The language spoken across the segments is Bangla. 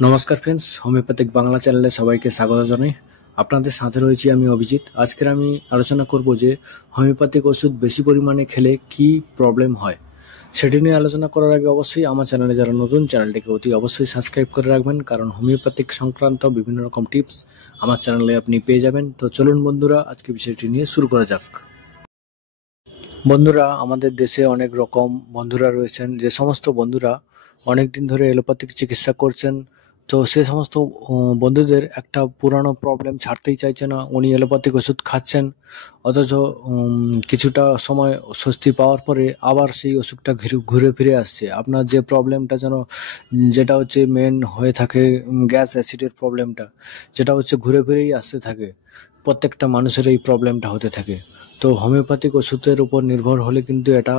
নমস্কার ফ্রেন্ডস, হোমিওপ্যাথিক বাংলা চ্যানেলে সবাইকে স্বাগত জানাই। আপনাদের সাথে রয়েছি আমি অভিজিৎ। আজকের আমি আলোচনা করব যে হোমিওপ্যাথিক ওষুধ বেশি পরিমাণে খেলে কি প্রবলেম হয়, সেটি নিয়ে আলোচনা করার আগে অবশ্যই আমার চ্যানেলে যারা নতুন, চ্যানেলটিকে অতি অবশ্যই সাবস্ক্রাইব করে রাখবেন, কারণ হোমিওপ্যাথিক সংক্রান্ত বিভিন্ন রকম টিপস আমার চ্যানেলে আপনি পেয়ে যাবেন। তো চলুন বন্ধুরা, আজকে বিষয়টি নিয়ে শুরু করা যাক। বন্ধুরা, আমাদের দেশে অনেক রকম বন্ধুরা রয়েছেন, যে সমস্ত বন্ধুরা অনেক দিন ধরে এলোপ্যাথিক চিকিৎসা করছেন। তো সে সমস্ত বন্ধুদের একটা পুরানো প্রবলেম ছাড়তেই চাইছে না। উনি এলোপ্যাথিক ওষুধ খাচ্ছেন, অথচ কিছুটা সময় স্বস্তি পাওয়ার পরে আবার সেই ওষুধটা ঘুরে ফিরে আসছে। আপনার যে প্রবলেমটা যেটা হচ্ছে মেন হয়ে থাকে, গ্যাস অ্যাসিডের প্রবলেমটা, যেটা হচ্ছে ঘুরে ফিরেই আসতে থাকে। প্রত্যেকটা মানুষের এই প্রবলেমটা হতে থাকে। তো হোমিওপ্যাথিক ওষুধের উপর নির্ভর হলে কিন্তু এটা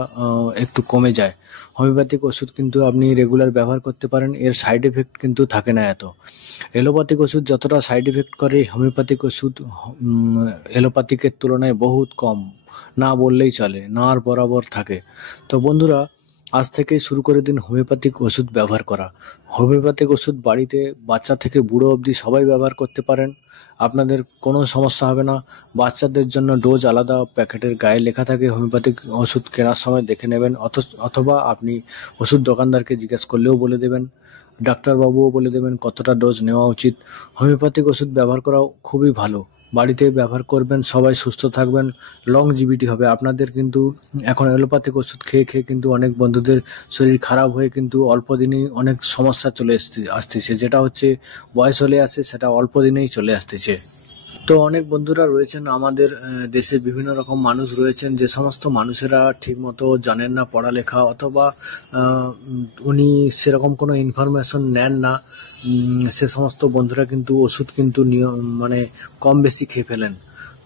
একটু কমে যায়। হোমিওপ্যাথিক ওষুধ কিন্তু আপনি রেগুলার ব্যবহার করতে পারেন, এর সাইড এফেক্ট কিন্তু থাকে না এত। এলোপ্যাথিক ওষুধ যতটা সাইড এফেক্ট করে, হোমিওপ্যাথিক ওষুধ এলোপ্যাথিকের তুলনায় বহুত কম, না বললেই চলে, নার বরাবর থাকে। তো বন্ধুরা, আজ থেকেই শুরু করে দিন হোমিওপ্যাথিক ওষুধ ব্যবহার করা। হোমিওপ্যাথিক ওষুধ বাড়িতে বাচ্চা থেকে বুড়ো অবধি সবাই ব্যবহার করতে পারেন, আপনাদের কোনো সমস্যা হবে না। বাচ্চাদের জন্য ডোজ আলাদা প্যাকেটের গায়ে লেখা থাকে, হোমিওপ্যাথিক ওষুধ কেনার সময় দেখে নেবেন, অথবা আপনি ওষুধ দোকানদারকে জিজ্ঞেস করলেও বলে দেবেন, ডাক্তারবাবুও বলে দেবেন কতটা ডোজ নেওয়া উচিত। হোমিওপ্যাথিক ওষুধ ব্যবহার করাও খুবই ভালো, বাড়িতে ব্যবহার করবেন, সবাই সুস্থ থাকবেন, লংজিভিটি হবে আপনাদের। কিন্তু এখন অ্যালোপ্যাথিক ওষুধ খেয়ে খেয়ে কিন্তু অনেক বন্ধুদের শরীর খারাপ হয়ে কিন্তু অল্প দিনেই অনেক সমস্যা চলে আসতেছে, যেটা হচ্ছে বয়স হলে আসে, সেটা অল্প দিনেই চলে আসতেছে। তো অনেক বন্ধুরা রয়েছেন আমাদের দেশে, বিভিন্ন রকম মানুষ রয়েছেন, যে সমস্ত মানুষেরা ঠিকমতো জানেন না পড়ালেখা, অথবা উনি সেরকম কোনো ইনফরমেশন নেন না। সে সমস্ত বন্ধুরা কিন্তু ওষুধ কিন্তু মানে কম বেশি খেয়ে ফেলেন।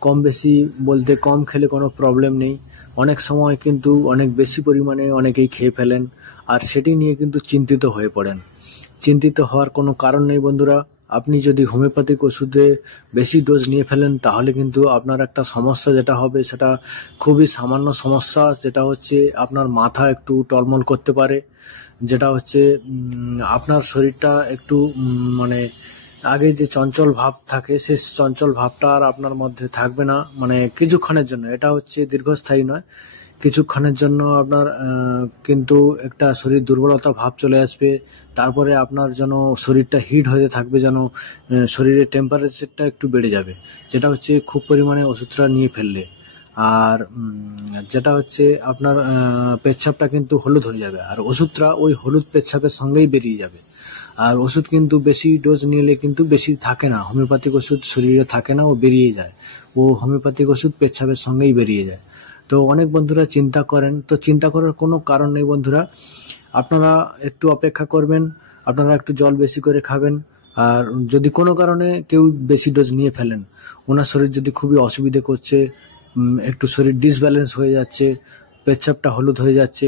কম বেশি বলতে, কম খেলে কোনো প্রবলেম নেই, অনেক সময় কিন্তু অনেক বেশি পরিমাণে অনেকেই খেয়ে ফেলেন, আর সেটি নিয়ে কিন্তু চিন্তিত হয়ে পড়েন। চিন্তিত হওয়ার কোনো কারণ নেই বন্ধুরা। আপনি যদি হোমিওপ্যাথিক ওষুধে বেশি ডোজ নিয়ে ফেলেন, তাহলে কিন্তু আপনার একটা সমস্যা যেটা হবে, সেটা খুবই সামান্য সমস্যা, যেটা হচ্ছে আপনার মাথা একটু টলমল করতে পারে, যেটা হচ্ছে আপনার শরীরটা একটু মানে আগে যে চঞ্চল ভাব থাকে, সেই চঞ্চল ভাবটা আর আপনার মধ্যে থাকবে না, মানে কিছুক্ষণের জন্য। এটা হচ্ছে দীর্ঘস্থায়ী নয়, কিছুক্ষণের জন্য আপনার কিন্তু একটা শরীর দুর্বলতা ভাব চলে আসবে। তারপরে আপনার যেন শরীরটা হিট হয়ে থাকবে, যেন শরীরের টেম্পারেচারটা একটু বেড়ে যাবে, যেটা হচ্ছে খুব পরিমাণে ওষুধটা নিয়ে ফেললে। আর যেটা হচ্ছে আপনার পেচ্ছাপটা কিন্তু হলুদ হয়ে যাবে, আর ওষুধটা ওই হলুদ পেচ্ছাপের সঙ্গেই বেরিয়ে যাবে। আর ওষুধ কিন্তু বেশি ডোজ নিলে কিন্তু বেশি থাকে না, হোমিওপ্যাথিক ওষুধ শরীরে থাকে না, ও বেরিয়ে যায়। ও হোমিওপ্যাথিক ওষুধ পেচ্ছাপের সঙ্গেই বেরিয়ে যায়। তো অনেক বন্ধুরা চিন্তা করেন, তো চিন্তা করার কোনো কারণ নেই বন্ধুরা। আপনারা একটু অপেক্ষা করবেন, আপনারা একটু জল বেশি করে খাবেন। আর যদি কোনো কারণে কেউ বেশি ডোজ নিয়ে ফেলেন, ওনার শরীর যদি খুবই অসুবিধে করছে, একটু শরীর ডিসব্যালেন্স হয়ে যাচ্ছে, পেচ্ছাপটা হলুদ হয়ে যাচ্ছে,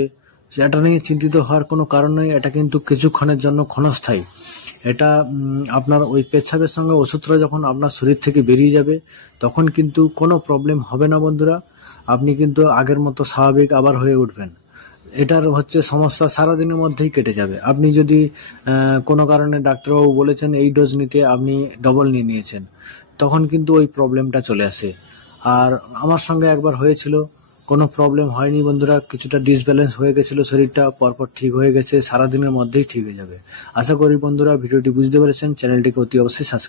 এটা নিয়ে চিন্তিত হওয়ার কোনো কারণ নেই। এটা কিন্তু কিছুক্ষণের জন্য ক্ষণস্থায়ী। এটা আপনার ওই পেচ্ছাপের সঙ্গে ওষুধটা যখন আপনার শরীর থেকে বেরিয়ে যাবে, তখন কিন্তু কোনো প্রবলেম হবে না বন্ধুরা। আপনি কিন্তু আগের মতো স্বাভাবিক আবার হয়ে উঠবেন। এটার হচ্ছে সমস্যা সারাদিনের মধ্যেই কেটে যাবে। আপনি যদি কোনো কারণে ডাক্তারবাবু বলেছেন এই ডোজ নিতে, আপনি ডবল নিয়ে নিয়েছেন, তখন কিন্তু ওই প্রবলেমটা চলে আসে। আর আমার সঙ্গে একবার হয়েছিল, কোনো প্রবলেম হয়নি বন্ধুরা, কিছুটা ডিসব্যালেন্স হয়ে গেছিলো শরীরটা, পরপর ঠিক হয়ে গেছে, সারাদিনের মধ্যেই ঠিক হয়ে যাবে। আশা করি বন্ধুরা ভিডিওটি বুঝতে পেরেছেন। চ্যানেলটিকে অতি অবশ্যই সাবস্ক্রাইব